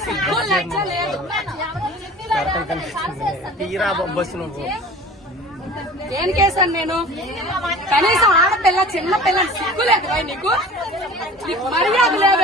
సిగ్గు లజ్జ తీరా బస్సు నువ్వు నేను? కనీసం ఆడపిల్ల చిన్న పిల్ల సిగ్గు లేదు నీకు మర్యాద లేదు.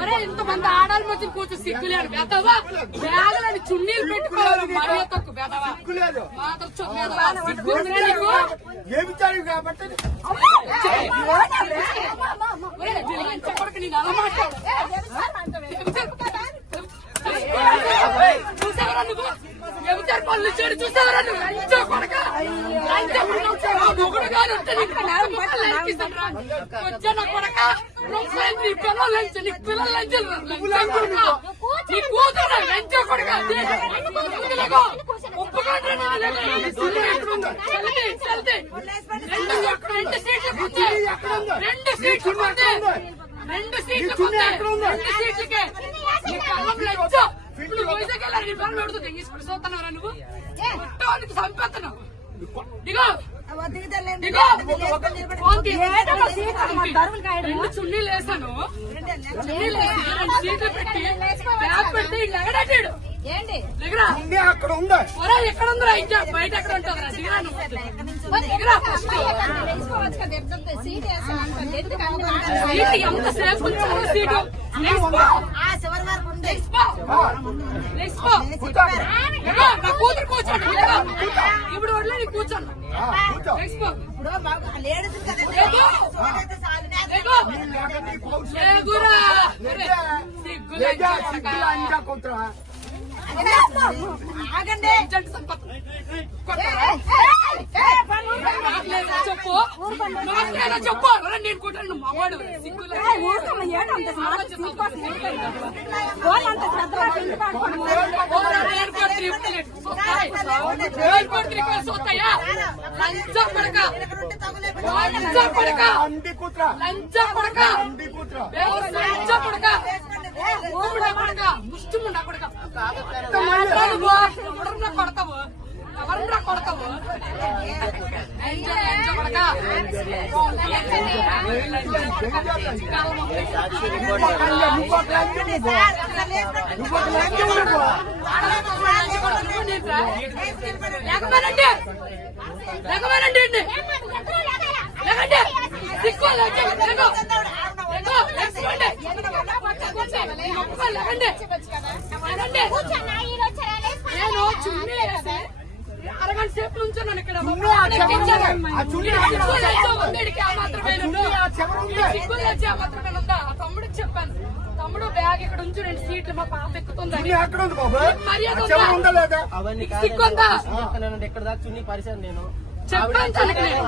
అరే ఇంతమంది ఆడాలి మధ్య కూర్చో సిగ్గు లేదు బెదవా బ్యాగులని చున్నీలు పెట్టుకోవాలి మర్యాద తక్కువ బెదవా బెదవా. సిగ్గు కాబట్టి ఒరేయ్, నీ లంచ కొడుకు నేను అలా మాట్లాడు. చూసావరా నువ్వు ఎవరు పనులు చేయడు చూసావరా నువ్వు లంచ కొడక లంచ కొడుకు మొగుడు గారు ఉంటే నీకు నాలుగు మాటలు లెక్కిస్తాను రా. వచ్చానా కొడక నీ పిల్లలు లంచ నీ పిల్లలు నీ కూతురు లంచ కొడక రెండు సీట్లు రెండు సీట్లు రెండు సీట్లు రెండు సీట్లకే నీ కళ్ళం లజ్జ ఇప్పుడు వైజాగ్ వెళ్ళారు నీ పెడుతుంది ఇప్పుడు చూస్తున్నారా నువ్వు చంపేస్తున్నావు దిగో దిగో ఫోన్ తీ. రెండు చున్నీలు వేసాను. చున్నీలు వేసి రెండు సీట్లు పెట్టి బ్యాగ్ పెడితే ఇల్లు ఎగడాటాడు దిగరా ఉంది అక్కడ ఉంది? ఎక్కడ ఉందిరా? ఇంకా బయట ఎక్కడ ఉంటుందిరా? దిగరా నువ్వు. దిగరా ఫస్ట్ సీట్ ఎంత సేపు ఉంచాలో సీటు. లేచిపో. ఇదిగో, నా కూతురు కూర్చోండి ఇదిగో. ఇప్పుడు వడ్లే నీ కూర్చోండి కూర్చో. లేచిపో. లేడీస్ కదా లేగో. లేగో. లేక నీ పౌరుషం లేగురా. లేక. సిగ్గు లేక లేక సిగ్గులు అంజా కూతురా. ఆగండి జంట సంపత్. చెప్పు. చెప్పు నేను కుట్టాను నువ్వు మగవాడు సిగ్గు సొత్తాయి. నేను కూడా త్రిపులేట్ సొత్తాయా? లంచం కొడక. లంచం కొడక. అంది కూతురా లంచం కొడక. అంది కూతురా ఎవరు లంచం కొడక. ఊపిడ కొడక. ముష్టిముండ కొడక. ఎవరురా నువ్వు? ఎవరురా కొడతావు? ఎవరురా కొడతావు? లేకమేనండి లేకమేనండి లేకండి లేకండి లేకండి నేను చున్నీ అరగంట సేపు ఇక్కడ. ఆ ఉంది? ఆ మాత్రమే మాత్రమే ఉందా? తమ్ముడికి చెప్పాను. తమ్ముడు బ్యాగ్ ఇక్కడ ఉంచు రెండు సీట్లు మా పాప ఎక్కుతుందని. మర్యాద సిగ్గుందా? ఎక్కడ దాకా చున్నీ పరిశాను నేను. నేను.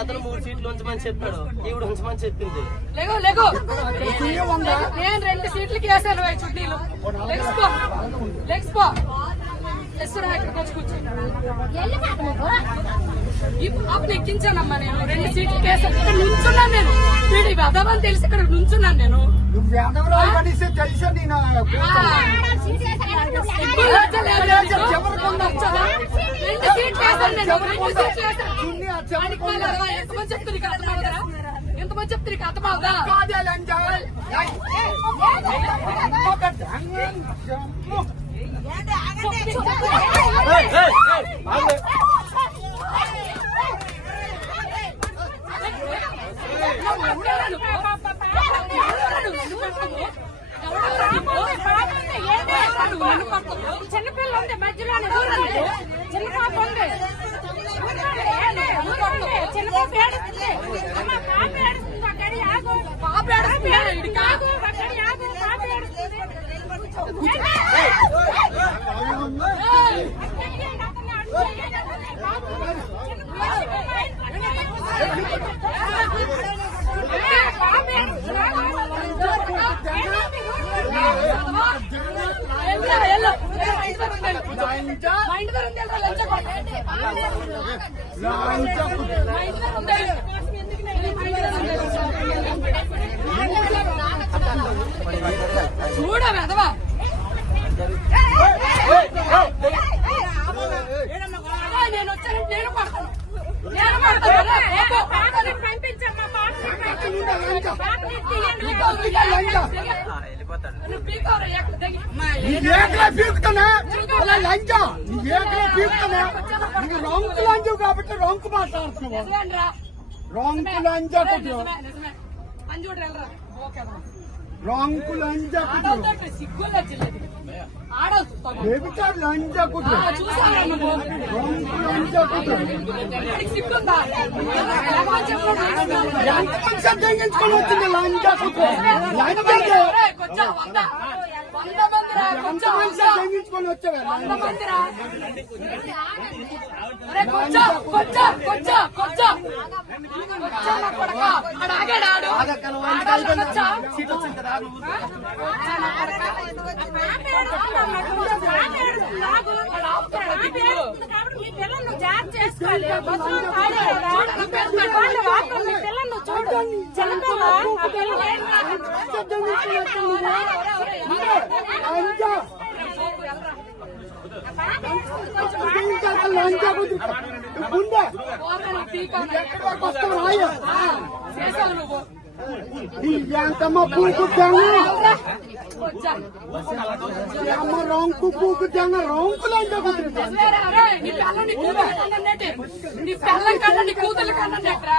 అతను మూడు సీట్లు ఉంచమని చెప్పాడు ఈవిడ ఉంచమని చెప్పింది లేకు, లేకు. ఉందా నేను రెండు సీట్లకి వేసాను చుట్టీలు చున్నీలు లెగ్స్పో లెగ్స్పో ఎస్తురా ఇక్కడికి వచ్చి ఎక్కించానమ్మా నేను రెండు సీట్లకి వేసాను వీడి వెదవని తెలిసి ఇక్కడ నుంచున్నాను నేను నువ్వు వేదవరాలు కనీసం తెలిసే నేను రెండు సీట్లు వేసాను నేను రెండు సీట్లు వేసాను చున్నీ ఆ చెవులు వాడికి మళ్ళీ అలా ఎంతమంది చెప్తే నీకు అర్థమవుతారా ఎంతమంది చెప్తే నీకు అర్థమవుతా కాదే లంచం ఇంకొక లంచం. ఏయ్, ఏయ్, ఏయ్, ఆగు. చిన్నపిల్ల ఉంది మధ్యలో చిన్న పాప ఏడుస్తుంది. అమ్మ, పాప ఏడుస్తుంది. అక్కడి ఆగు. పాప ఏడుస్తుంది. ఇడి కాదు అక్కడి ఆగు. పాప ఏడుస్తుంది ఏయ్! లంచా కుట్ర మా ఇంట్లో ఉంది. మా ఇంట్లో ఉంది. చూడ వెదవా నేను వచ్చాను నేను పడతాను నేను పడతాను అరే, బాబు, పాపని పంపించమ్మా, పాపని నువ్వు ఏకలే పీకుతానే అలా లంచా. నీ ఏకలే పీకుతానే నీకు రొంకు లంచు కాబట్టి రొంకు మాట్లాడుతున్నావు? రొంకు రా. రొంకు నువ్వు? రొంకు వేసుకున్నాడు. ఎంత మంచి తెగించుకొని వచ్చింది కుట్ర లంచా ఒరేయ్, కొంచెం వంద. తెగించుకొని ఎంతమ్మ పూకుతాను వచ్చా అమ్మ రొంకు పూకుతాను రొంకు లంచా కుట్ర నిజమేరా, ఒరేయ్, నీ పిల్ల నీ కూతురు కన్నానేటి? నీ పిల్లం కన్నా నీ కూతురు కన్నానేట్రా